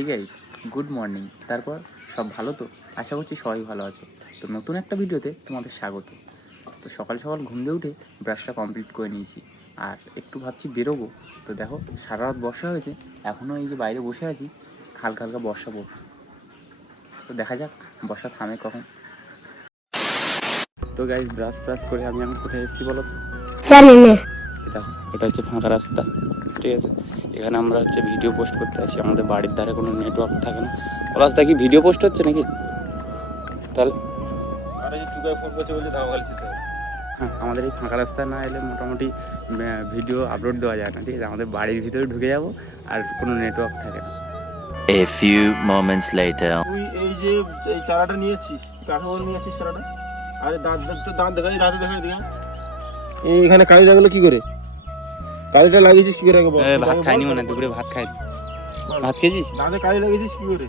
Hey guys, good morning. তারপর সব ভালো তো? আশা করছি সবাই ভালো আছো। তো নতুন একটা ভিডিওতে তোমাদের স্বাগত। তো সকাল সকাল ঘুম দিয়ে উঠে ব্রাশটা কমপ্লিট করে নিয়েছি, আর একটু ভাবছি বেরোবো। তো দেখো, সারা রাত বর্ষা হয়েছে, এখনও এই যে বাইরে বসে আছি, হালকা হালকা বর্ষা পড়ছে। তো দেখা যাক বর্ষা থামে কখন। তো গাইস, ব্রাশ করে আমি এখন কোথায় এসেছি বলো তো? দেখো, এটা হচ্ছে ফাঁকা রাস্তা, ঠিক আছে? এখানে আমরা হচ্ছে ভিডিও পোস্ট করতে আসি। আমাদের বাড়ির ধারে কোনো নেটওয়ার্ক থাকে না। রাস্তা কি ভিডিও পোস্ট হচ্ছে নাকি? তাহলে হ্যাঁ, আমাদের এই ফাঁকা রাস্তা না এলে মোটামুটি ভিডিও আপলোড দেওয়া যায় না, ঠিক আছে? আমাদের বাড়ির ভিতরে ঢুকে যাব আর কোনো নেটওয়ার্ক থাকে না। A few moments later. তুই এই যে এই চারাটা নিয়েছিস, কাকে বলে নিয়েছিস চারাটা? আরে দাঁত দেখাই, রাতে দেখাই দিয়া। এইখানে কালি লাগলো কি করে? কালিটা লাগিয়েছিস কি করে? ভাত খাইনি মনে, দুপুরে ভাত খাই। ভাত খেয়েছিস? দাঁতে কালি লাগিয়েছিস কি করে?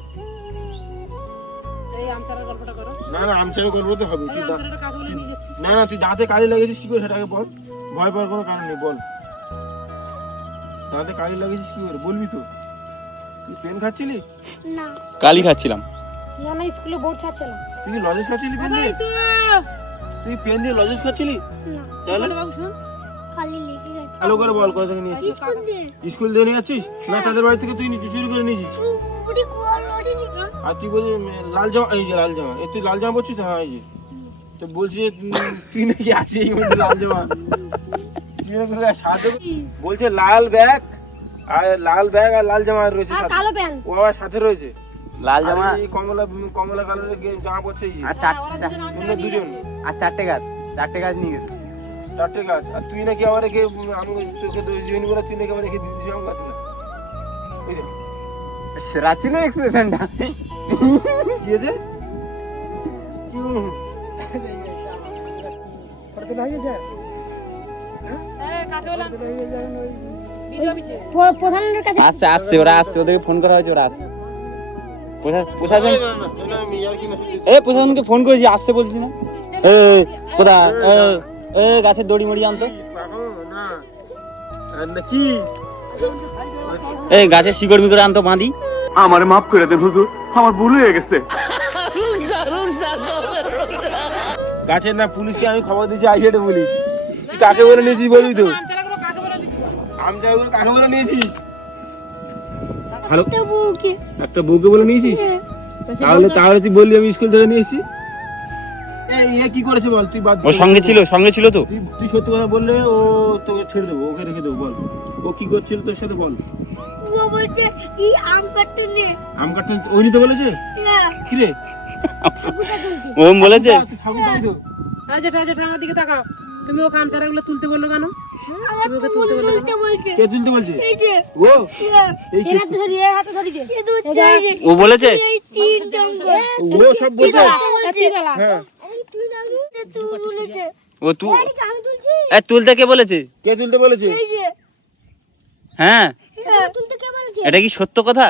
না আমচারের গল্প তো হবে। না তুই দাঁতে কালি লাগিয়েছিস কি করে সেটাকে বল। ভয় পাওয়ার কোনো কারণ নেই, বল। দাঁতে কালি লাগিয়েছিস কি করে বলবি তো? তুই পেন খাচ্ছিলি? না, কালি খাচ্ছিলাম। না স্কুলে বোর্ড ছাড়ছিলাম। তুই লজেস খাচ্ছিলি পেন দিয়ে? তুই পেন দিয়ে লজেস খাচ্ছিলি? না, তাহলে খালি লেগে গেছে। ভালো করে বল, কোথা থেকে নিয়েছিস? স্কুল দিয়ে নিয়ে যাচ্ছিস না তাদের বাড়ি থেকে? তুই নিচে চুরি করে নিয়েছিস? চুরি করে নি। আর তুই বলছিস লাল জামা, এই যে লাল জামা, তুই লাল জামা পরছিস? হ্যাঁ, এই যে তো বলছি যে তুই নাকি আছিস এই মধ্যে লাল জামা। বলছে লাল ব্যাগ আর লাল জামা রয়েছে আর সাথে। কালো প্যান্ট। ও আবার সাথে রয়েছে লাল জামা আর এই কমলা কালারের জামা পরছে এই যে। আর তোমরা দুজন আর চারটে গাছ নিয়ে গেছে। চারটে গাছ। আর তুই নাকি আবার রেখে, আমি তোকে দোষ দিইনি বলে তুই নাকি আবার রেখে দিয়েছিস আম গাছটা। বুঝলি? সেরা ছিল এক্সপ্রেশনটা। কি হয়েছে? প্রধানের কাছে আসছে ওরা আসছে, ওদেরকে ফোন করা হয়েছে, ওরা আসছে। প্রশাসন প্রশাসনকে ফোন করেছি, আসছে বলছি না। কোথায় গাছের দড়ি মড়ি আনতো। কি এই গাছের শিকড় মিকড় আনতো বাঁধি। আমার মাফ করে দেন হুজুর, আমার ভুল হয়ে গেছে। গাছের না, পুলিশকে আমি খবর দিয়েছি আইসেটে বলি। তুই কাকে বলে নিয়েছিস বলবি তো? আমচাগুলো কাকে বলে নিয়েছিস? হ্যালো, একটা বউকে বলে নিয়েছিস? তাহলে তুই বললি আমি স্কুল থেকে নিয়েছি। এ কি করেছে বল? তুই বাদ দে। ও সঙ্গে ছিল তো। তুই সত্যি কথা বললে ও তোকে ছেড়ে দেবো, ওকে রেখে দেবো। বল ও কি করছিল তোর সাথে, বল। ও বলছে কি আম কাটতে নে। আম কাটতে ওই নিতে বলেছে? কি রে ওম বলেছে? তুই ঠাকুর তাই তো? জেঠা আমার দিকে তাকাও। তুমি ও কামচারাগুলো তুলতে বললো কেন? আমার তো তুলতে বলছে। কে তুলতে বলছে? এই যে ও এই এর হাতে ধরি, এর হাতে ধরি যে। এ তো হচ্ছে এই যে। ও বলেছে? এই তিন জঙ্গল। ও সব বলছে। বলছে। হ্যাঁ, তুই না তুই বলেছে। ও তুই আমি তুলছি। তুলতে কে বলেছে? কে তুলতে বলেছে? এই যে হ্যাঁ, তুলতে কে বলেছে? এটা কি সত্য কথা?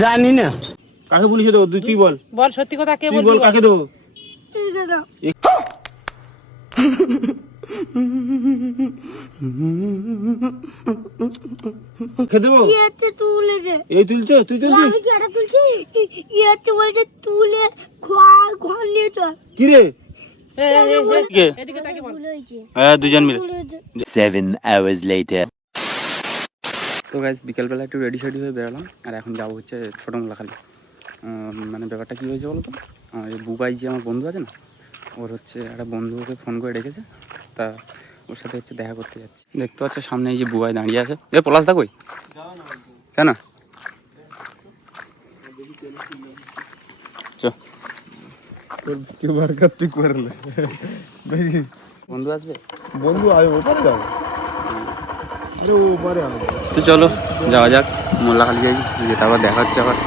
জানি না। কাকে পুলিশে দেবো? তুই বল। বল সত্যি কথা, কে তুই বলবি? বল কাকে দেবো? এই দাদা কে দেবো? কি হচ্ছে তুলেছে? এই তুলছো? তুই তুলছিস? আমি কি এটা তুলছি? কি হচ্ছে বলছে তুলে ঘর নিয়ে চল। কি রে? কে? এদিকে তাকে বল। ভুল হয়েছে। হ্যাঁ, দুজন মিলে। ভুল হয়েছে। 7 hours later. তো গাইস, বিকেলবেলা একটু রেডি হয়ে বেরোলাম, আর এখন যাবো হচ্ছে ছোটোমোলাখালি। মানে ব্যাপারটা কী হয়েছে বলো তো? এই বুবাই যে আমার বন্ধু আছে না, ওর হচ্ছে একটা বন্ধু ওকে ফোন করে রেখেছে, তা ওর সাথে হচ্ছে দেখা করতে যাচ্ছি। দেখতে পাচ্ছ সামনে এই যে বুবাই দাঁড়িয়ে আছে। পলাশ দা কই? কেন? চ, কি বারকাত তুই করলে বন্ধু আসবে। বন্ধু আয় ওপারে যাও। আরে ও পারে আসবে। তো চলো যাওয়া যাক, মোল্লাখালি যাই, যে তারপর দেখা হচ্ছে আবার।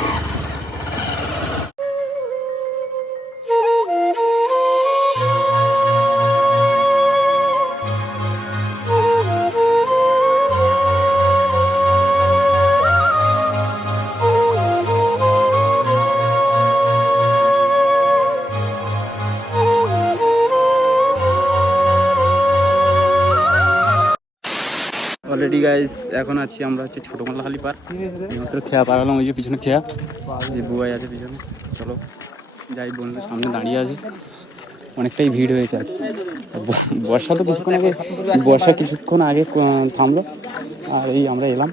অলরেডি গাইস এখন আছি আমরা হচ্ছে ছোটো মোল্লাখালী পার্ক। মাত্র খেয়া পারালাম, ওই যে পিছনে খেয়া, যে বুয়াই আছে পিছনে। চলো যাই, বন্ধু সামনে দাঁড়িয়ে আছে, অনেকটাই ভিড় হয়েছে আজ। বর্ষা তো কিছুক্ষণ আগে থামলো, আর এই আমরা এলাম।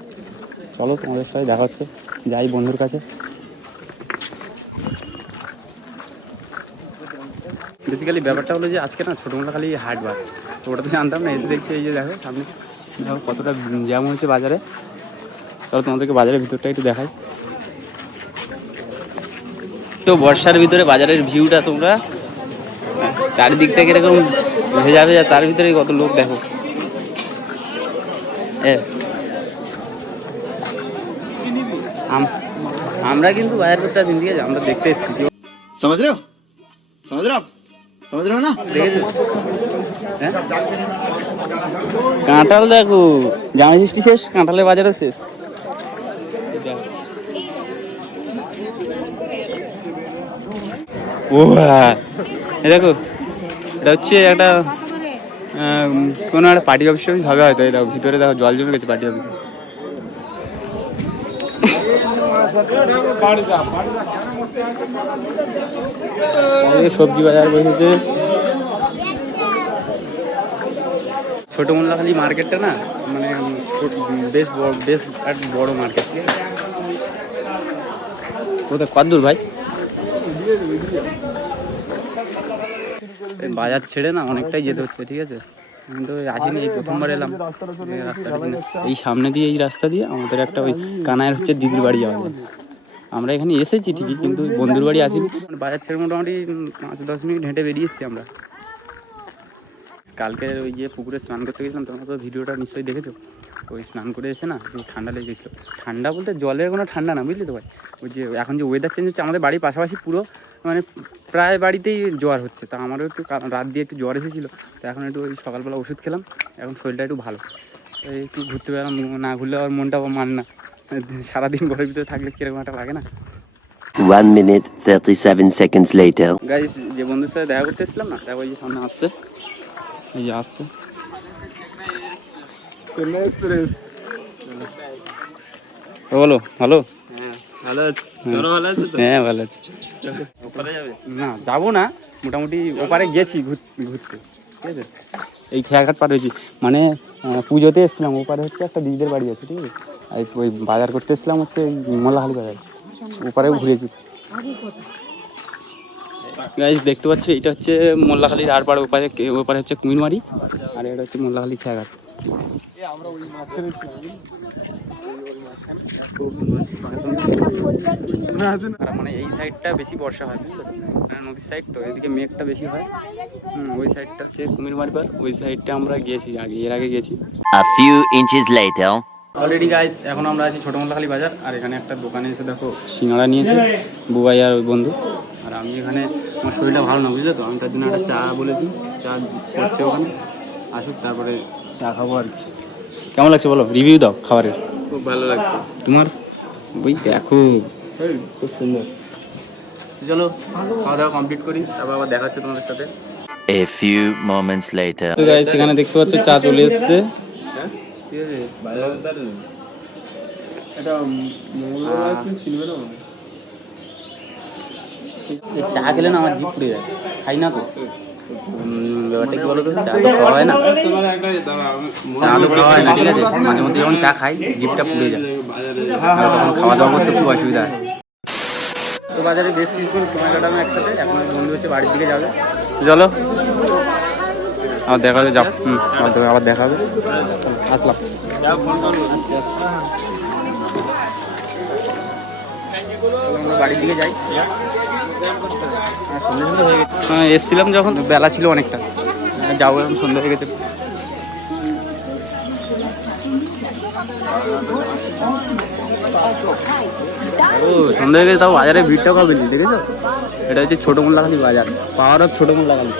চলো তোমাদের সাথে দেখা হচ্ছে, যাই বন্ধুর কাছে। বেসিক্যালি ব্যাপারটা হলো যে আজকে না ছোটো মোল্লাখালী হাটবার, তো ওটা তো জানতাম না। এসে দেখছি এই যে দেখো সামনে, দেখো কতটা জ্যাম হয়েছে বাজারে। চলো তোমাদেরকে বাজারের ভিতরটা একটু দেখাই। তো বর্ষার ভিতরে বাজারের ভিউটা তোমরা চারিদিকটা কিরকম ভেজা ভেজা, তার ভিতরে কত লোক দেখো। আমরা কিন্তু বাজার করতে আসি, ঠিক আছে, আমরা দেখতে এসেছি। समझ रहे हो आप समझ रहे हो ना দেখেছো? হ্যাঁ, কাঁঠাল দেখো, জামাই ষষ্ঠী শেষ, কাঁঠালের বাজারও শেষ। ও হ্যাঁ, দেখো এটা হচ্ছে একটা কোনো একটা পার্টি অফিস হবে হয়তো। এই দেখো ভিতরে দেখো জল জমে গেছে পার্টি অফিসে। সবজি বাজার বসেছে। ছোটো মোল্লাখালী মার্কেটটা না মানে বেশ একটা বড় মার্কেট, ঠিক আছে। কোথায় কত দূর ভাই? বাজার ছেড়ে না অনেকটাই যেতে হচ্ছে, ঠিক আছে। আমি তো আসিনি, এই প্রথমবার এলাম। এই সামনে দিয়ে, এই রাস্তা দিয়ে আমাদের একটা ওই কানায়ের হচ্ছে দিদির বাড়ি যাওয়া যায়। আমরা এখানে এসেছি ঠিকই, কিন্তু বন্ধুর বাড়ি আসিনি। বাজার ছেড়ে মোটামুটি 5-10 মিনিট হেঁটে বেরিয়ে এসেছি আমরা। কালকে ওই যে পুকুরে স্নান করতে গেছিলাম, তোমরা তো ভিডিওটা নিশ্চয়ই দেখেছো। ওই স্নান করে এসে না একটু ঠান্ডা লেগে গেছিলো। ঠান্ডা বলতে জলের কোনো ঠান্ডা না, বুঝলি তো ভাই। ওই যে এখন যে ওয়েদার চেঞ্জ হচ্ছে, আমাদের বাড়ির পাশাপাশি পুরো মানে প্রায় বাড়িতেই জ্বর হচ্ছে। তা আমারও একটু রাত দিয়ে একটু জ্বর এসেছিলো, তো এখন একটু ওই সকালবেলা ওষুধ খেলাম, এখন শরীরটা একটু ভালো। একটু ঘুরতে বেরোলাম, না ঘুরলে আর মনটা মানে না, সারাদিন ঘরের ভিতরে থাকলে কিরকম একটা লাগে না। 1 minute 37 seconds later. গাইস, যে বন্ধুর সাথে দেখা করতে এসেছিলাম না, দেখো এই যে সামনে আসছে, এই যে আসছে। বলো ভালো? হ্যাঁ ভালো আছি। না যাবো না, মোটামুটি ওপারে গেছি ঘুরতে, ঠিক আছে। এই খেয়াঘাট পার হয়েছি, মানে পুজোতে এসেছিলাম। ওপারে হচ্ছে একটা দিদিদের বাড়ি আছে, ঠিক আছে। আর ওই বাজার করতে এসেছিলাম হচ্ছে মোল্লাখালী বাজার, ওপারেও ঘুরেছি। গাইস দেখতে পাচ্ছ, এটা হচ্ছে মোল্লাখালীর আর পাড়ে, ওপারে হচ্ছে কুমিরমারি, আর এটা হচ্ছে মোল্লাখালী খেয়াঘাট। মানে এই সাইডটা বেশি বর্ষা হয়, বুঝলো, মানে নদীর সাইড তো, এদিকে মেঘটা বেশি হয়। ওই সাইডটা হচ্ছে কুমিরমারি পার, ওই সাইডটা আমরা গেছি আগে, এর আগে গেছি। A few inches later. Already guys এখন আমরা আছি ছোটো মোল্লাখালী বাজার, আর এখানে একটা দোকানে এসে দেখো সিঙ্গাড়া নিয়েছে বুবাই আর ওই বন্ধু। আর আমি এখানে, আমার শরীরটা ভালো না, বুঝলে তো, আমি তার জন্য একটা চা বলেছি, চা করছে ওখানে, আসুক তারপরে চা খাবো আর কি। কেমন লাগছে বলো, রিভিউ দাও খাবারের। খুব ভালো লাগছে। তোমার? ওই দেখো খুব সুন্দর। চলো খাওয়া দাওয়া কমপ্লিট করি, তারপর আবার দেখা হচ্ছে তোমাদের সাথে। A few moments later. তো গাইস এখানে দেখতে পাচ্ছ চা চলে এসছে, ঠিক আছে। চা খেলে না আমার জিভ পুড়ে যায়, খাই না তো। ব্যাপারটা কি বলতো, চা তো খাওয়া হয় না, ঠিক আছে। মাঝে মধ্যে যখন চা খাই জিভটা পুড়ে যায়, তখন খাওয়া দাওয়া করতে খুব অসুবিধা হয়। তো বাজারে বেশ কিছুক্ষণ সময় কাটানো একসাথে, এখন বন্ধু হচ্ছে বাড়ির দিকে যাবে। চলো আবার দেখা হবে, যাও। আবার দেখা হবে, আসলাম। আমরা বাড়ির দিকে যাই। সন্ধ্যে সন্ধ্যে হয়ে গেছে, এসছিলাম যখন বেলা ছিল অনেকটা, যাবো, এখন সন্ধ্যা হয়ে গেছে। ও সন্ধ্যা হয়ে গেছে, তাও বাজারে ভিড়টাও খাবে, দেখেছো? এটা হচ্ছে ছোটো মোল্লাখালী বাজার, পাওয়ার অফ ছোটো মোল্লাখালী।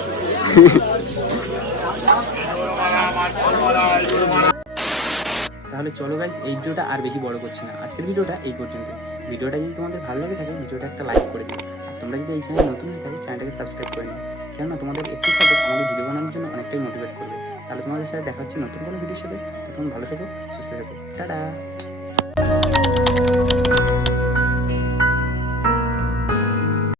তাহলে চলো গাইস, এই ভিডিওটা আর বেশি বড় করছি না, আজকের ভিডিওটা এই পর্যন্ত। ভিডিওটা যদি তোমাদের ভালো লেগে থাকে ভিডিওটা একটা লাইক করে দিও, আর তোমরা যদি এই চ্যানেল নতুন হয়ে থাকো চ্যানেলটাকে সাবস্ক্রাইব করে নিও, কেননা তোমাদের একটু সাপোর্ট আমাদের ভিডিও বানানোর জন্য অনেকটাই মোটিভেট করবে। তাহলে তোমাদের সাথে দেখা হচ্ছে নতুন কোনো ভিডিওর সাথে। তখন ভালো থেকো, সুস্থ থেকো, টাটা।